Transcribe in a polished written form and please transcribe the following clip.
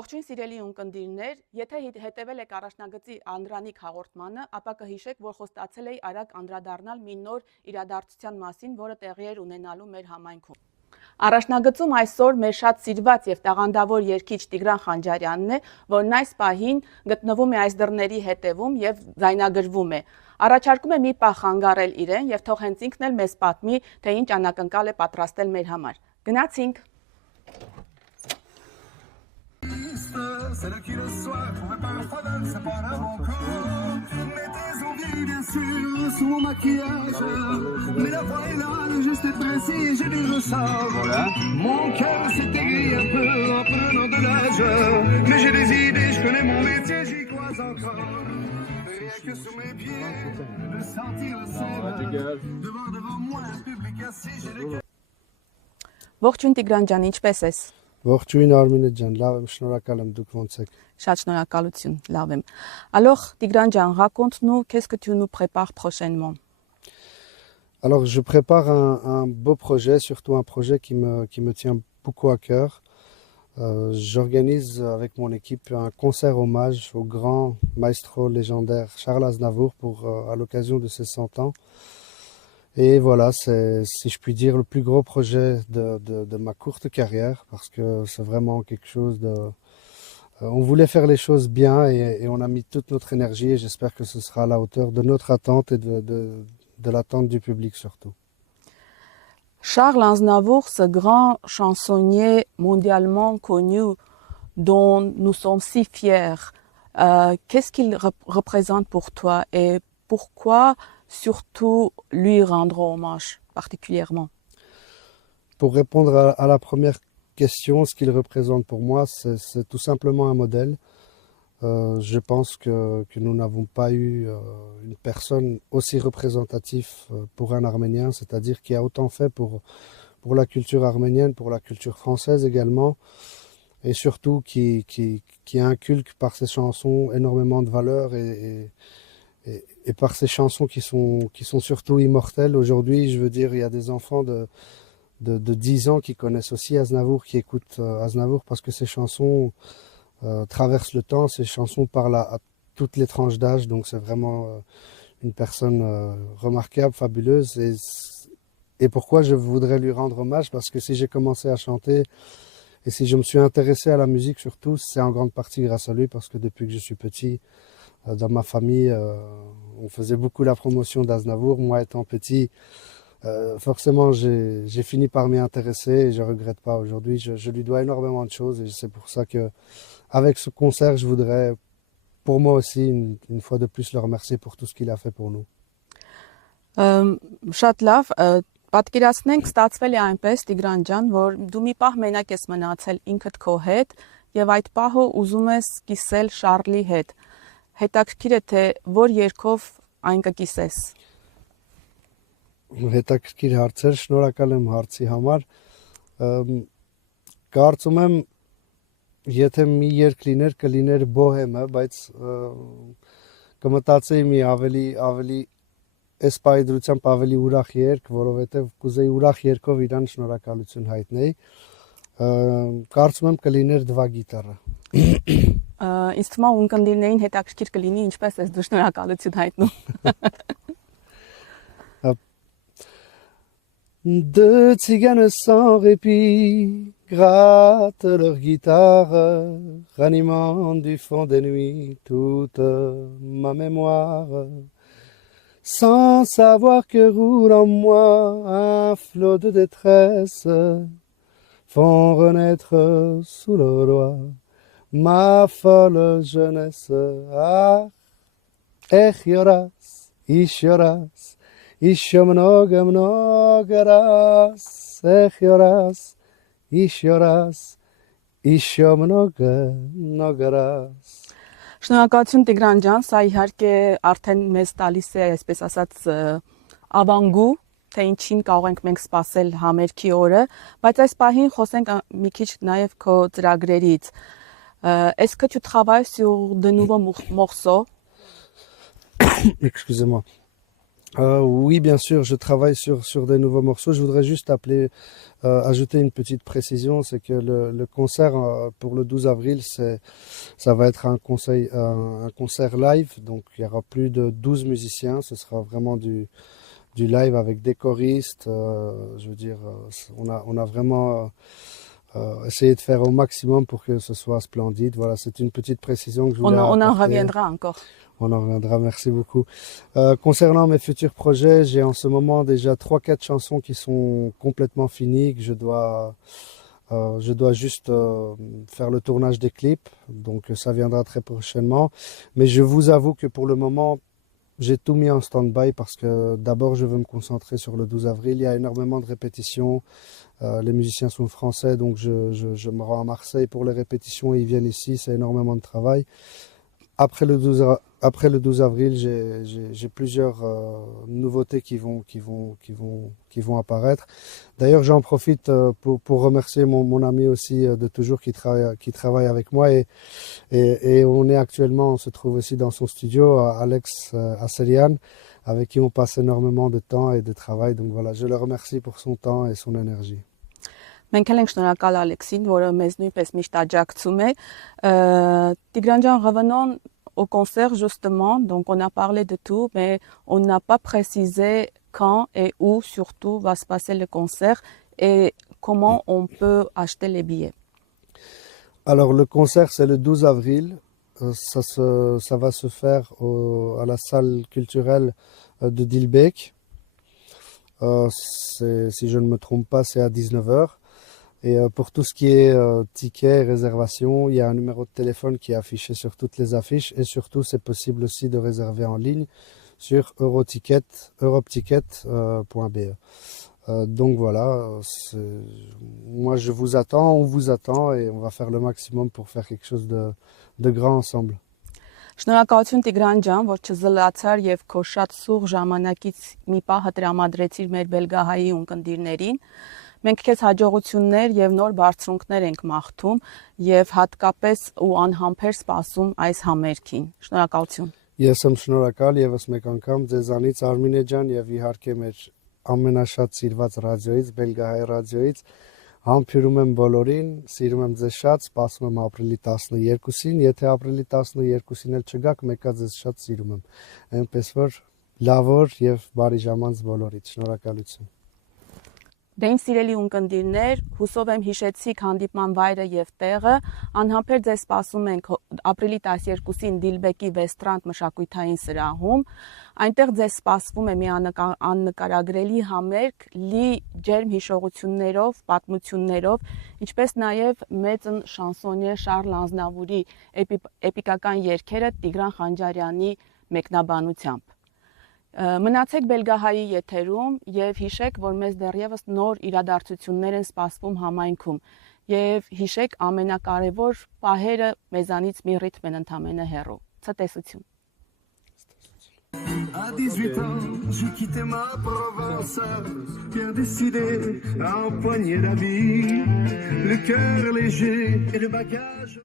Ողջույն սիրելի ունկնդիրներ, եթե հետևել եք առաջնագծի Անդրանիկ հաղորդմանը, ապա կհիշեք, որ խոստացել էի արագ անդրադառնալ մի նոր իրադարձության մասին, որը տեղի էր ունենալու մեր համայնքում։ Առաջնագծում այսօր մեր շատ սիրված եւ տաղանդավոր երգիչ Տիգրան Խանջարյանն է, որն այս պահին գտնվում է այս դռների հետևում եւ ձայնագրվում է։ Առաջարկում է մի պահ խանգարել իրեն եւ թող հենց ինքն էլ մեզ պատմի, թե ինչ անակնկալ է պատրաստել մեր համար։ Գնացինք։ C'est là qui le soir, on va parfois dans le séparat mon corps. Mets tes ongles bien sûr sous mon maquillage. Mais la voix est là, le geste est précis, je le ressens. Voilà. Mon cœur s'est aigri un peu en prenant de l'âge. Mais j'ai des idées, je connais mon métier, j'y crois encore. Rien que sous mes pieds, de sentir le ciel. Devant moi, un public assis, j'ai le cœur. Ողջույն Տիգրան ջան, ինչպե՞ս ես։ Ողջույն Արմինե ջան, լավ եմ, շնորհակալ եմ, դուք ոնց եք։ Շատ շնորհակալություն, լավ եմ։ Alors, Tigran Jan, raconte-nous qu'est-ce que tu nous prépares prochainement. Alors, je prépare un beau projet, surtout un projet qui me tient beaucoup à cœur. J'organise avec mon équipe un concert hommage au grand maestro légendaire Charles Aznavour à l'occasion de ses 100 ans. Et voilà, c'est, si je puis dire, le plus gros projet de ma courte carrière, parce que c'est vraiment quelque chose de... on voulait faire les choses bien et on a mis toute notre énergie et j'espère que ce sera à la hauteur de notre attente et de l'attente du public surtout. Charles Aznavour, ce grand chansonnier mondialement connu dont nous sommes si fiers, qu'est-ce qu'il représente pour toi et pourquoi surtout lui rendre hommage particulièrement? Pour répondre à la première question, ce qu'il représente pour moi, c'est tout simplement un modèle. Je pense que nous n'avons pas eu une personne aussi représentative pour un Arménien, c'est-à-dire qui a autant fait pour la culture arménienne, pour la culture française également, et surtout qui inculque par ses chansons énormément de valeurs et par ces chansons qui sont surtout immortelles. Aujourd'hui, je veux dire, il y a des enfants de 10 ans qui connaissent aussi Aznavour, qui écoutent Aznavour parce que ces chansons traversent le temps, ces chansons parlent à toutes les tranches d'âge, donc c'est vraiment une personne remarquable, fabuleuse. Et pourquoi je voudrais lui rendre hommage? Parce que si j'ai commencé à chanter et si je me suis intéressé à la musique surtout, c'est en grande partie grâce à lui, parce que depuis que je suis petit, dans ma famille, on faisait beaucoup la promotion d'Aznavour. Moi, étant petit, forcément, j'ai fini par m'y intéresser et je ne regrette pas aujourd'hui. Je lui dois énormément de choses et c'est pour ça que, avec ce concert, je voudrais, pour moi aussi, une fois de plus, le remercier pour tout ce qu'il a fait pour nous. Շատ լավ, պատկերացնենք, ստացվել է այնպես Տիգրան ջան, որ դու մի պահ մենակ ես մնացել ինքդ քո հետ եւ այդ պահը ուզում ես կիսել Շարլի հետ։ Հետաքրքիր է թե որ երգով այն կկիսես։ Հետաքրքիր հարցեր, շնորհակալ եմ հարցի համար։ Կարծում եմ, եթե մի երգ լիներ, կլիներ Բոհեմը, բայց կմտածեի մի ավելի այս պայդրությամբ ավելի ուրախ երգ, որովհետև կուզեի ուրախ երգով իրան շնորհակալություն հայտնել։ Կարծում եմ կլիներ Dva գիտարը։ Ինձ թվում է ունկնդիրներին հետաքրքիր կլինի ինչպես ես դու շնորհակալություն հայտնում։ Deux tziganes sans répit grattent leur guitare, ranimant du fond des nuits toute ma mémoire. Sans savoir que roule en moi un flot de détresse, font renaître sous leurs doigts ma folle jeunesse. Ah, ech yoras, ish yoras, ish mnoga mnoga ras. Ech yoras, ish yoras, ish mnoga mnoga ras. Շնորհակալություն Տիգրան ջան, սա իհարկե արդեն մեզ տալիս է, այսպես ասած, ավանգու, թե ինչին կարող ենք մենք սպասել համերգի օրը, բայց այս պահին խոսենք մի քիչ նաև քո ծրագրերից։ Est-ce que tu travailles sur de nouveaux morceaux? Excusez-moi. Oui, bien sûr, je travaille sur des nouveaux morceaux. Je voudrais juste ajouter une petite précision, c'est que le concert pour le 12 avril, ça va être un concert live, donc il y aura plus de 12 musiciens, ce sera vraiment du live avec des choristes. Je veux dire, on a vraiment essayé de faire au maximum pour que ce soit splendide. Voilà, c'est une petite précision que je voulais On en apporter. reviendra encore. On en reviendra, merci beaucoup. Concernant mes futurs projets, j'ai en ce moment déjà 3-4 chansons qui sont complètement finies, que je dois juste faire le tournage des clips, donc ça viendra très prochainement. Mais je vous avoue que pour le moment, j'ai tout mis en stand-by parce que d'abord je veux me concentrer sur le 12 avril. Il y a énormément de répétitions. Les musiciens sont français, donc je me rends à Marseille pour les répétitions et ils viennent ici, c'est énormément de travail. Après le 12 avril, j'ai plusieurs nouveautés qui vont apparaître. D'ailleurs, j'en profite pour remercier mon ami aussi de toujours qui travaille avec moi et on se trouve aussi dans son studio, Alex Asselian, avec qui on passe énormément de temps et de travail. Donc voilà, je le remercie pour son temps et son énergie. Մենք էլ ենք շնորհակալ Ալեքսին, որը մեզ նույնպես միշտ աջակցում է։ Տիգրան ջան, revenons au concert justement, donc on a parlé de tout, mais on n'a pas précisé quand et où surtout va se passer le concert et comment on peut acheter les billets. Alors le concert c'est le 12 avril, ça va se faire à la salle culturelle de Dilbeek. Si je ne me trompe pas, c'est à 19h. Et pour tout ce qui est tickets, réservations, il y a un numéro de téléphone qui est affiché sur toutes les affiches et surtout c'est possible aussi de réserver en ligne sur europeticket.be. Donc voilà, moi je vous attends, on vous attend et on va faire le maximum pour faire quelque chose de grand ensemble. Շնորհակալություն Տիգրան ջան, որ չզլացար եւ քո շատ սուղ ժամանակից մի պահ հտրամադրեցիր մեր Բելգահայի ունկնդիրներին։ Մենք քեզ հաջողություններ եւ նոր բարձունքներ ենք մաղթում եւ հատկապես ու անհամբեր սպասում այս համերգին։ Շնորհակալություն։ Ես եմ շնորհակալ եւս մեկ անգամ ձեզանից Արմինե ջան եւ իհարկե մեր ամենաշատ սիրված ռադիոից, Բելգահայ ռադիոից համբերում եմ բոլորին, սիրում եմ ձեզ շատ, սպասում եմ ապրիլի 12-ին, եթե ապրիլի 12-ին էլ չգաք, մեկա ձեզ շատ սիրում եմ։ Այնպես որ լավ օր եւ բարի ժամանց բոլորիդ։ Շնորհակալություն։ Դե ինձ սիրելի ունկնդիրներ, հուսով եմ հիշեցիք հանդիպման վայրը եւ տեղը, անհամբեր ձեզ սպասում ենք ապրիլի 12-ին Դիլբեկի Վեստրանդ մշակութային սրահում, այնտեղ ձեզ սպասվում է մի աննկարագրելի համերգ լի ջերմ հիշողություններով, պատմություններով, ինչպես նաեւ մեծն շանսոնյե Շարլ Անզնավուրի էպիկական երգերը Տիգրան Խանջարյանի մեկնաբանությամբ։ Մնացեք Բելգահայի եթերում եւ հիշեք, որ մեզ դեռևս նոր իրադարձություններ են սպասվում համայնքում եւ հիշեք ամենակարևոր պահերը մեզանից մի ռիթմ են ընդամենը հեռու։ Ցտեսություն։ À 18 ans, j'ai quitté ma province, bien décidé à empoigner la vie, le cœur léger et le bagage.